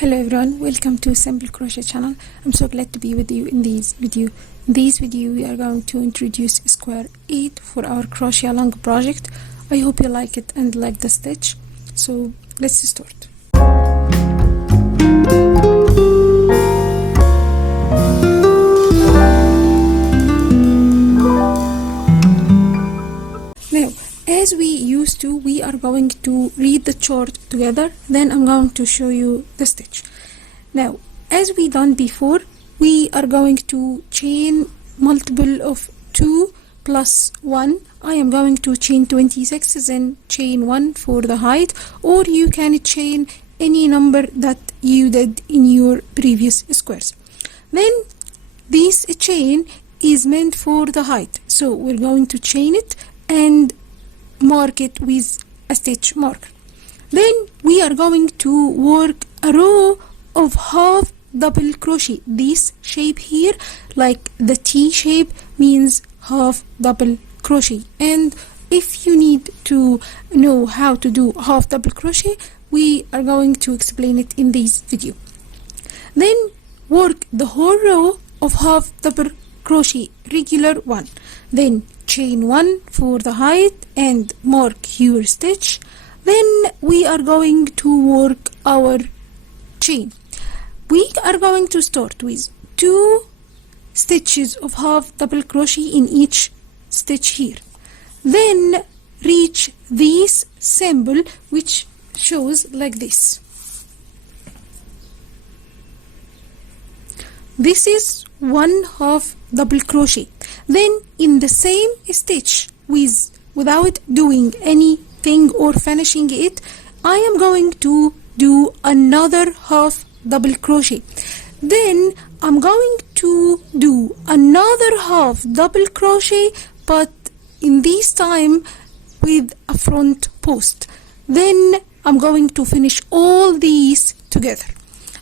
Hello everyone, welcome to Simple Crochet channel. I'm so glad to be with you in this video. In this video we are going to introduce square 8 for our crochet along project. I hope you like it and like the stitch. So let's start. Now, as we used to, we are going to read the chart together, then I'm going to show you the stitch. Now, as we done before, we are going to chain multiple of 2 plus 1. I am going to chain 26, then chain 1 for the height, or you can chain any number that you did in your previous squares. Then this chain is meant for the height, so we're going to chain it and mark it with a stitch marker. Then we are going to work a row of half double crochet. This shape here, like the T shape, means half double crochet, and if you need to know how to do half double crochet, we are going to explain it in this video. Then work the whole row of half double crochet regular one, then chain 1 for the height and mark your stitch. Then we are going to work our chain. We are going to start with 2 stitches of half double crochet in each stitch here, then reach this symbol which shows like this. This is 1 half double crochet. Then in the same stitch without doing anything or finishing it, I am going to do another half double crochet. Then I'm going to do another half double crochet, but in this time with a front post. Then I'm going to finish all these together,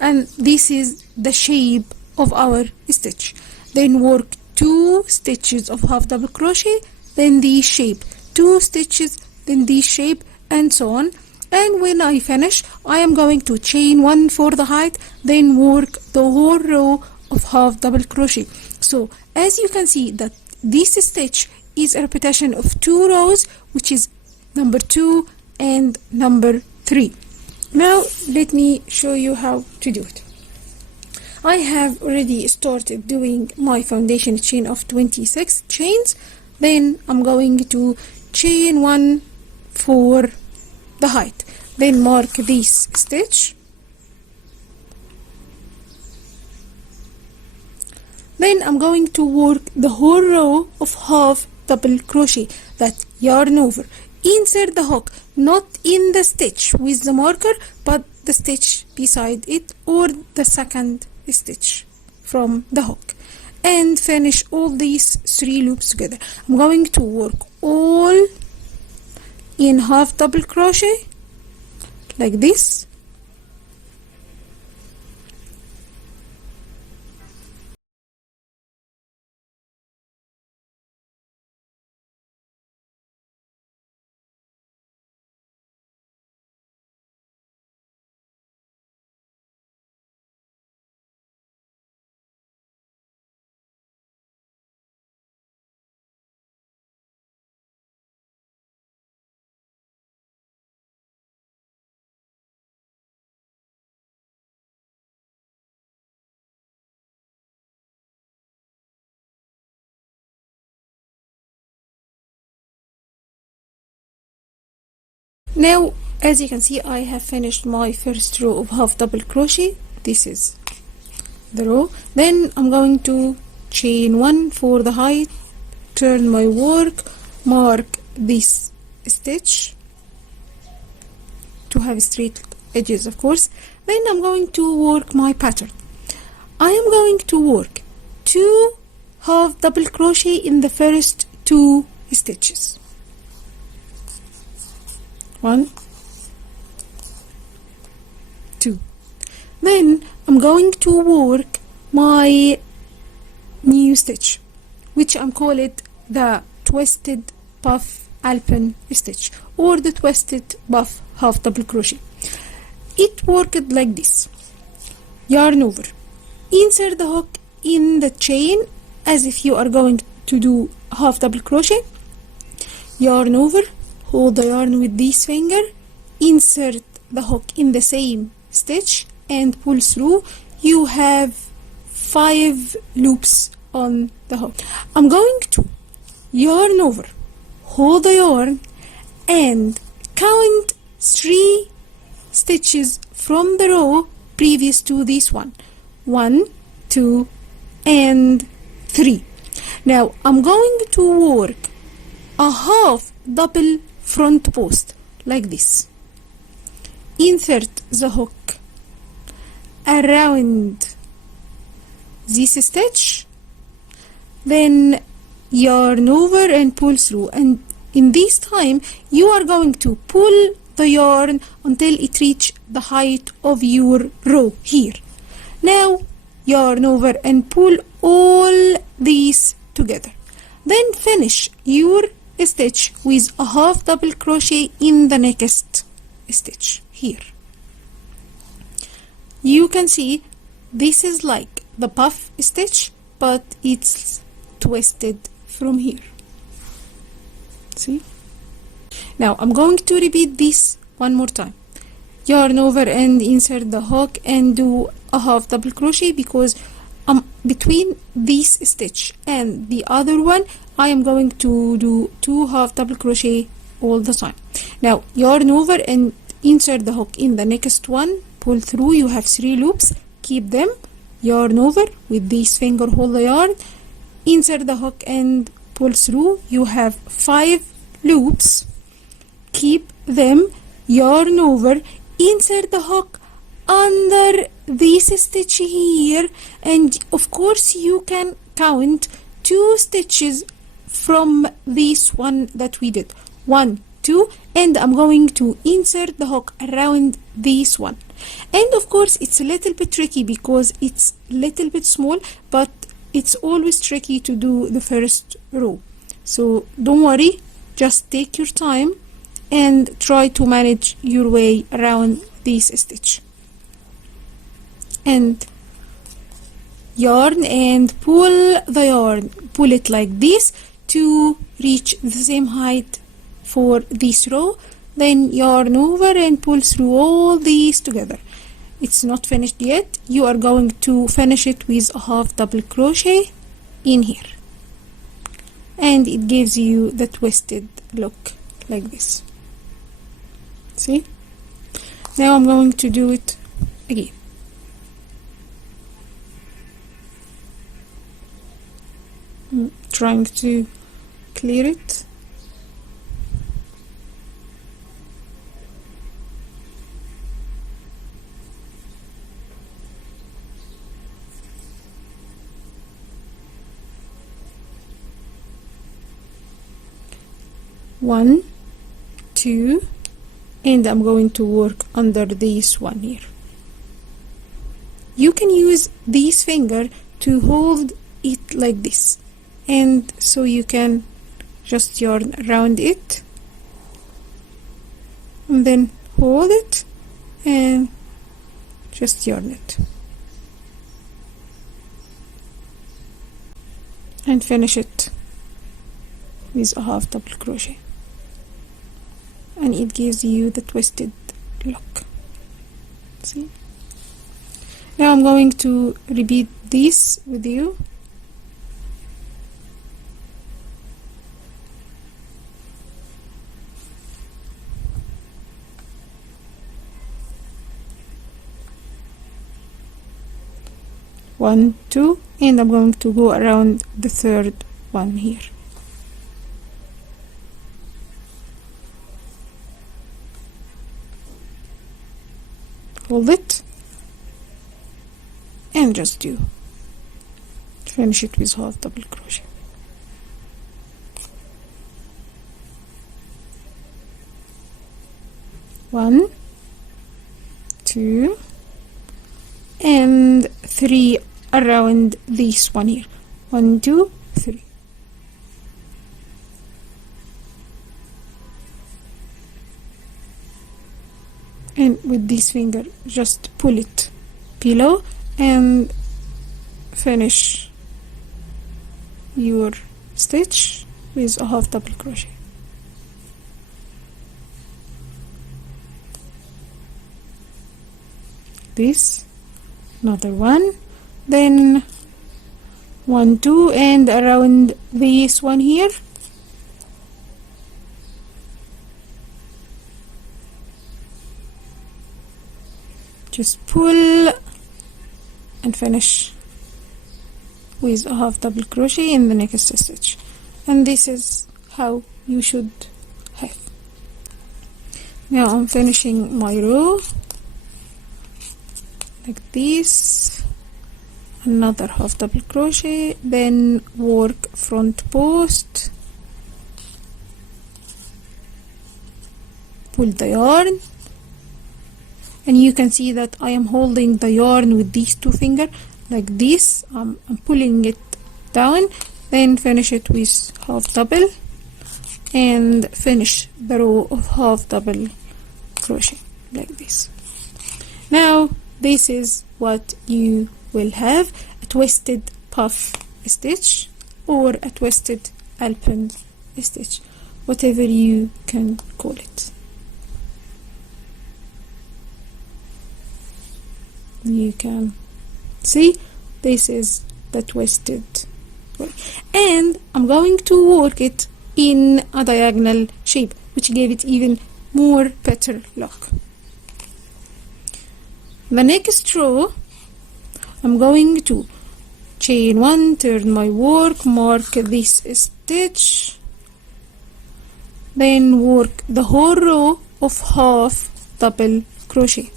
and this is the shape of our stitch. Then work 2 stitches of half double crochet, then this shape, 2 stitches, then this shape, and so on. And when I finish, I am going to chain 1 for the height, then work the whole row of half double crochet. So as you can see that this stitch is a repetition of 2 rows, which is number 2 and number 3. Now let me show you how to do it. I have already started doing my foundation chain of 26 chains. Then I'm going to chain 1 for the height, then mark this stitch. Then I'm going to work the whole row of half double crochet, that yarn over, insert the hook, not in the stitch with the marker, but the stitch beside it or the second stitch from the hook, and finish all these 3 loops together. I'm going to work all in half double crochet like this. Now, as you can see, I have finished my first row of half double crochet. This is the row. Then I'm going to chain 1 for the height, turn my work, mark this stitch to have straight edges, of course. Then I'm going to work my pattern. I am going to work 2 half double crochet in the first 2 stitches. 1, 2. Then I'm going to work my new stitch, which I'm call it the twisted puff alpine stitch or the twisted puff half double crochet. It worked like this. yarn over, insert the hook in the chain as if you are going to do half double crochet, yarn over, hold the yarn with this finger, insert the hook in the same stitch and pull through. You have 5 loops on the hook. I'm going to yarn over, hold the yarn and count 3 stitches from the row previous to this one. 1, 2 and 3. Now I'm going to work a half double front post like this. Insert the hook around this stitch, then yarn over and pull through, and in this time you are going to pull the yarn until it reaches the height of your row here. Now yarn over and pull all these together, then finish your stitch with a half double crochet in the next stitch here. You can see this is like the puff stitch, but it's twisted from here. See? Now I'm going to repeat this one more time. Yarn over and insert the hook and do a half double crochet, because between this stitch and the other one I am going to do 2 half double crochet all the time. Now yarn over and insert the hook in the next one, pull through. You have 3 loops, keep them, yarn over with this finger, hold the yarn, insert the hook and pull through. You have 5 loops, keep them, yarn over, insert the hook under this stitch here, and of course you can count 2 stitches from this one that we did, 1, 2, and I'm going to insert the hook around this one. And of course it's a little bit tricky because it's a little bit small, but it's always tricky to do the first row, so don't worry, just take your time and try to manage your way around this stitch. And yarn and pull the yarn, pull it like this to reach the same height for this row, then yarn over and pull through all these together. It's not finished yet. You are going to finish it with a half double crochet in here, and it gives you the twisted look like this. See? Now I'm going to do it again. I'm trying to clear it. One, 2, and I'm going to work under this one here. You can use this finger to hold it like this, and so you can just yarn around it and then hold it and just yarn it and finish it with a half double crochet, and it gives you the twisted look. See? Now I'm going to repeat this with you. One, 2, and I'm going to go around the third one here. Hold it and just do finish it with half double crochet. One, 2 and 3 around this one here. 1, 2, 3. And with this finger just pull it below and finish your stitch with a half double crochet. This, another one, then 1, 2, and around this one here, just pull and finish with a half double crochet in the next stitch. And this is how you should have. Now I'm finishing my row like this, another half double crochet, then work front post, pull the yarn, and you can see that I am holding the yarn with these two fingers like this. I'm pulling it down, then finish it with half double and finish the row of half double crochet like this. Now this is what you will have: a twisted puff stitch or a twisted alpine stitch, whatever you can call it. You can see this is the twisted way, and I'm going to work it in a diagonal shape, which gave it even more better look. The next row, I'm going to chain 1, turn my work, mark this stitch, then work the whole row of half double crochet.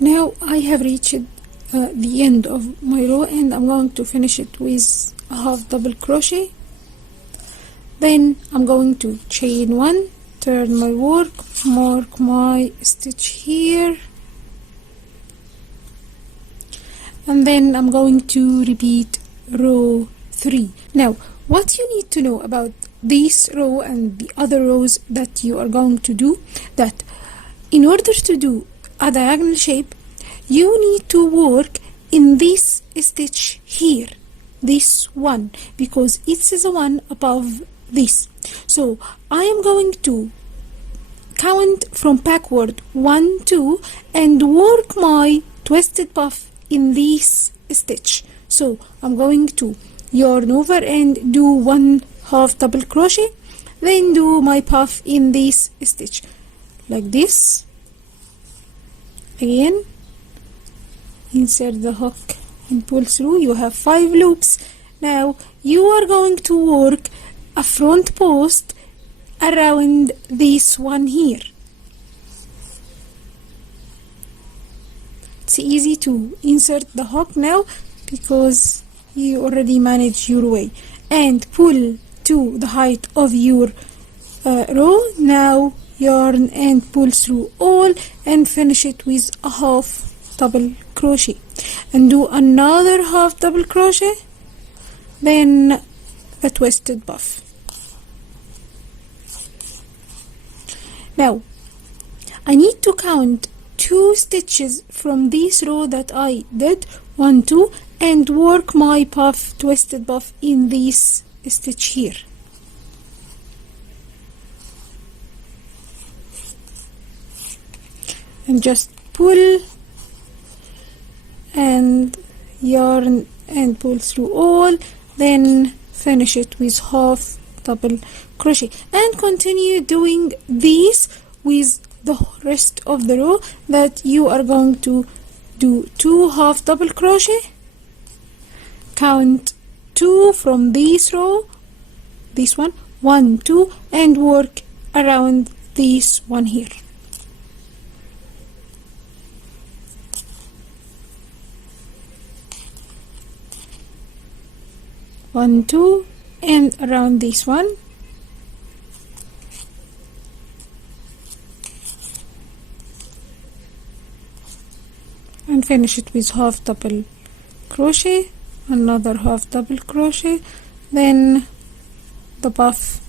Now I have reached the end of my row, and I'm going to finish it with a half double crochet. Then I'm going to chain 1, turn my work, mark my stitch here, and then I'm going to repeat row 3. Now what you need to know about this row and the other rows that you are going to do, that in order to do a diagonal shape, you need to work in this stitch here, this one, because it's the one above this. So I am going to count from backward 1, 2, and work my twisted puff in this stitch. So I'm going to yarn over and do 1 half double crochet, then do my puff in this stitch like this. Again, insert the hook and pull through. You have 5 loops. Now you are going to work a front post around this one here. It's easy to insert the hook now because you already manage your way, and pull to the height of your row. Now yarn and pull through all and finish it with a half double crochet, and do another half double crochet, then a twisted puff. Now I need to count 2 stitches from this row that I did, 1, 2, and work my puff, twisted puff, in this stitch here. And just pull and yarn and pull through all, then finish it with half double crochet, and continue doing this with the rest of the row, that you are going to do 2 half double crochet, count 2 from this row, this one, 1, 2, and work around this one here. One, 2, and around this one. And finish it with half double crochet, another half double crochet, then the puff,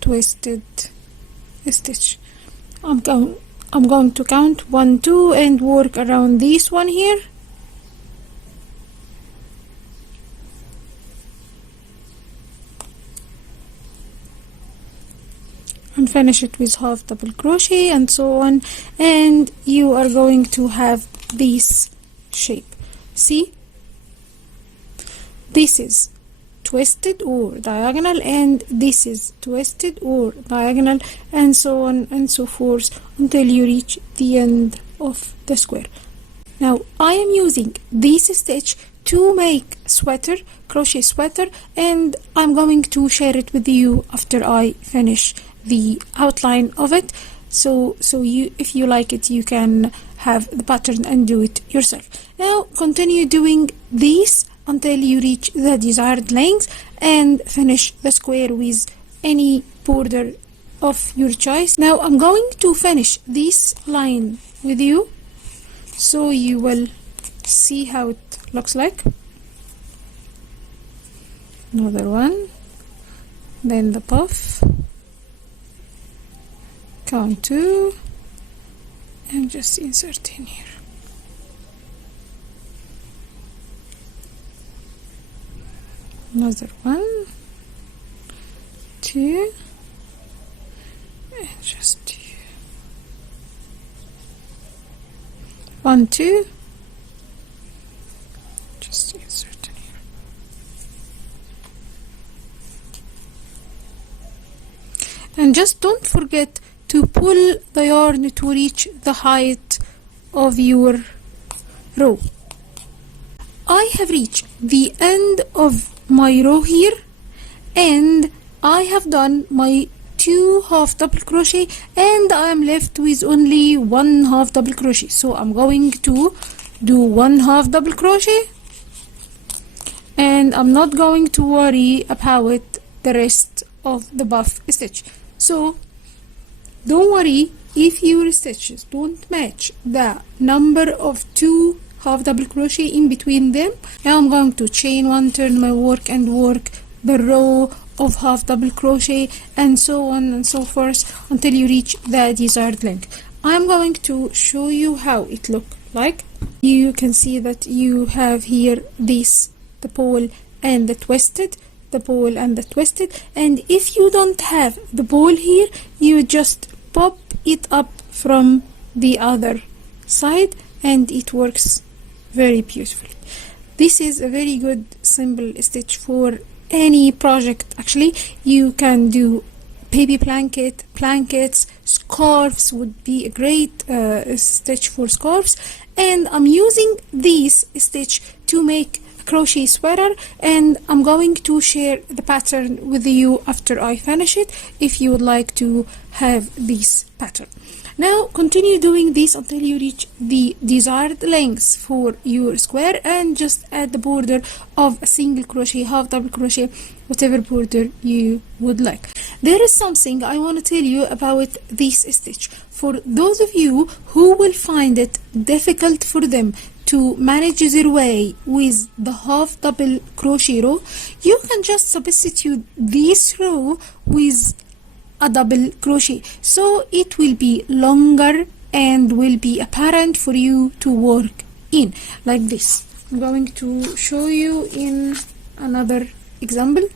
twisted stitch. I'm going to count 1, 2 and work around this one here. And finish it with half double crochet and so on, and you are going to have this shape. See, this is twisted or diagonal, and this is twisted or diagonal, and so on and so forth until you reach the end of the square. Now I am using this stitch to make sweater, crochet sweater, and I'm going to share it with you after I finish the outline of it. So you, if you like it, you can have the pattern and do it yourself. Now continue doing this until you reach the desired length and finish the square with any border of your choice. Now I'm going to finish this line with you so you will see how it looks like. Another one, then the puff, count 2 and just insert in here. Another 1, 2 and just 2. 1, 2, just insert in here. And just don't forget to pull the yarn to reach the height of your row. I have reached the end of my row here, and I have done my 2 half double crochet, and I am left with only 1 half double crochet. So I'm going to do 1 half double crochet, and I'm not going to worry about the rest of the buff stitch. So don't worry if your stitches don't match the number of 2 half double crochet in between them. Now I'm going to chain 1, turn my work, and work the row of half double crochet, and so on and so forth until you reach the desired length. I'm going to show you how it looks like. You can see that you have here this, the pole and the twisted, the pole and the twisted, and if you don't have the pole here, you just pop it up from the other side and it works very beautifully. This is a very good simple stitch for any project. Actually, you can do baby blankets, scarves would be a great stitch for scarves, and I'm using this stitch to make a crochet sweater, and I'm going to share the pattern with you after I finish it if you would like to have this pattern. Now continue doing this until you reach the desired length for your square, and just add the border of a single crochet, half double crochet, whatever border you would like. There is something I want to tell you about this stitch. For those of you who will find it difficult for them to manage their way with the half double crochet row, you can just substitute this row with a double crochet, so it will be longer and will be apparent for you to work in like this. I'm going to show you in another example.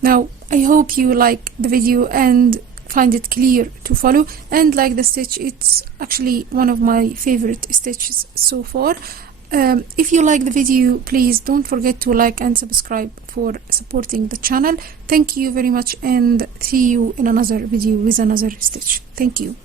Now I hope you like the video and find it clear to follow and like the stitch. It's actually one of my favorite stitches so far. If you like the video, please don't forget to like and subscribe for supporting the channel. Thank you very much, and see you in another video with another stitch. Thank you.